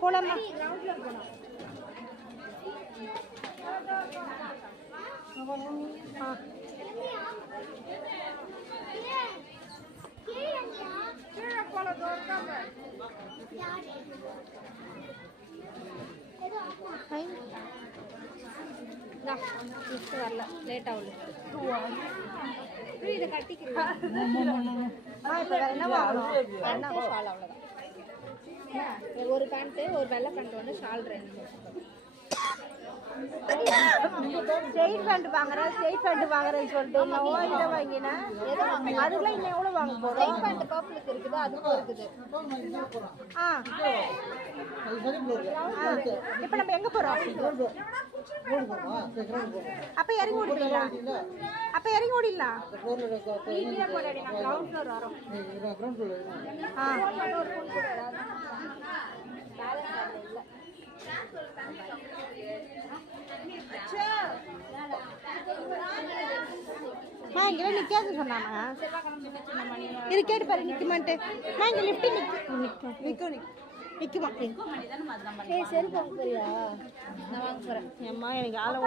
போலாமா? வரல லேட் ஆகல. இதை கட்டிக்கிறேன். என்ன வாங்கணும்? ஷால் அவ்வளோதான். ஒரு பேண்ட்டு, ஒரு வெள்ளை பேண்ட் ஒன்று, ஷால் 2. ஸ்ட்ரெயிட் பேண்ட் வாங்குறேன்னு சொல்லிட்டு நான் இதை வாங்கினேன். அதுக்குலாம் இன்னும் எவ்வளோ வாங்க போகிறோம்? ஸ்ட்ரெயிட் பேண்ட் பர்பிளுக்கு இருக்குது, அதுக்கும் இருக்குது. இப்போ நம்ம எங்கே போகிறோம்? அப்போ இறங்கி ஓடிடலாம். கிரவுண்ட் ஃப்ளோர் வரோம். இங்கே நிற்காது சொன்னாங்க. இது கேட்டு பாரு நிற்குமான்ட்டு. இங்கே லிஃப்ட்டு நிற்குமா? சரி போங்க. சரியா நான் வாங்க போகிறேன். அம்மா எனக்கு ஆளை